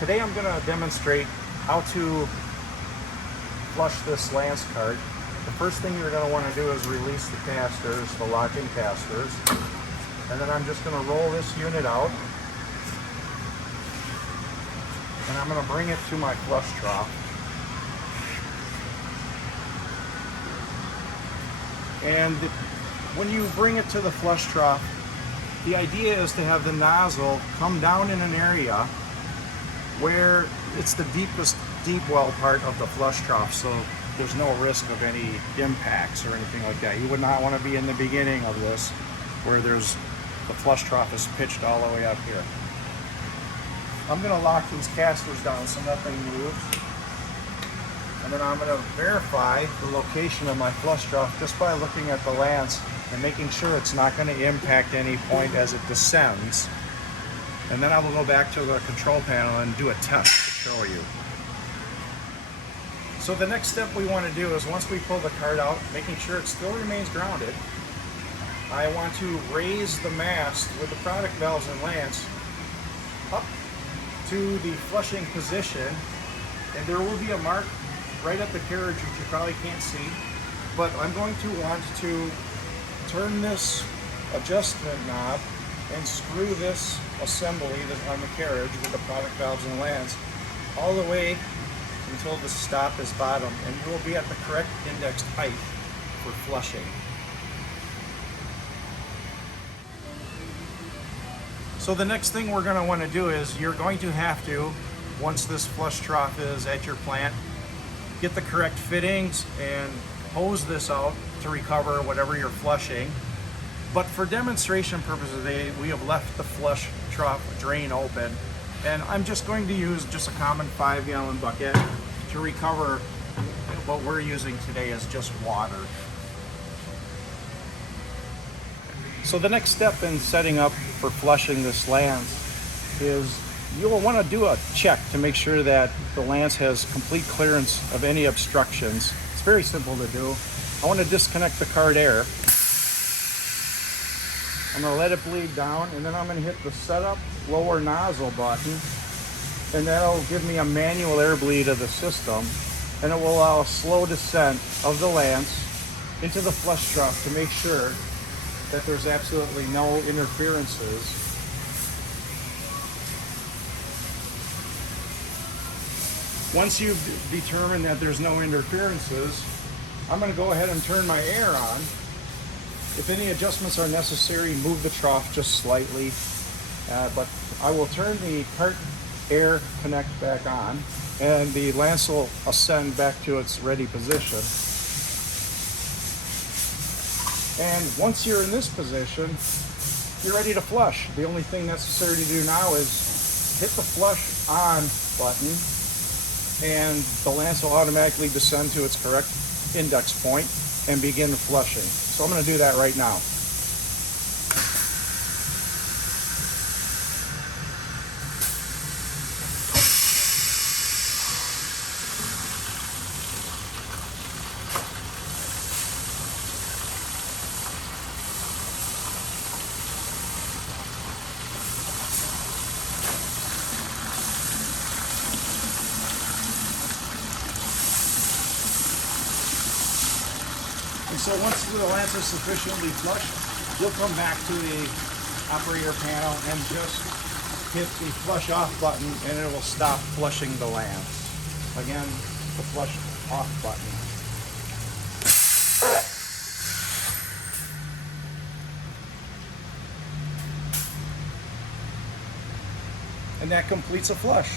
Today I'm going to demonstrate how to flush this lance cart. The first thing you're going to want to do is release the casters, the lock-in casters. And then I'm just going to roll this unit out. And I'm going to bring it to my flush trough. And when you bring it to the flush trough, the idea is to have the nozzle come down in an area where it's the deepest deep well part of the flush trough, so there's no risk of any impacts or anything like that. You would not want to be in the beginning of this where the flush trough is pitched all the way up here. I'm going to lock these casters down so nothing moves. And then I'm going to verify the location of my flush trough just by looking at the lance and making sure it's not going to impact any point as it descends. And then I will go back to the control panel and do a test to show you. So the next step we want to do is, once we pull the cart out, making sure it still remains grounded, I want to raise the mast with the product valves and lance up to the flushing position, and there will be a mark right at the carriage which you probably can't see, but I'm going to want to turn this adjustment knob and screw this assembly that's on the carriage with the product valves and lance all the way until the stop is bottom, and you will be at the correct indexed height for flushing. So the next thing we're going to want to do is, you're going to have to, once this flush trough is at your plant, get the correct fittings and hose this out to recover whatever you're flushing. But for demonstration purposes today, we have left the flush trough drain open, and I'm just going to use just a common 5-gallon bucket to recover. What we're using today is just water. So the next step in setting up for flushing this lance is, you'll want to do a check to make sure that the lance has complete clearance of any obstructions. It's very simple to do. I want to disconnect the cart air. I'm going to let it bleed down, and then I'm going to hit the setup lower nozzle button, and that'll give me a manual air bleed of the system, and it will allow a slow descent of the lance into the flush trough to make sure that there's absolutely no interferences. Once you've determined that there's no interferences, I'm going to go ahead and turn my air on. If any adjustments are necessary, move the trough just slightly, but I will turn the cart air connect back on, and the lance will ascend back to its ready position. And once you're in this position, you're ready to flush. The only thing necessary to do now is hit the flush on button, and the lance will automatically descend to its correct index point and begin flushing. So I'm going to do that right now. And so once the lance is sufficiently flushed, you'll come back to the operator panel and just hit the flush off button, and it will stop flushing the lance. Again, the flush off button. And that completes a flush.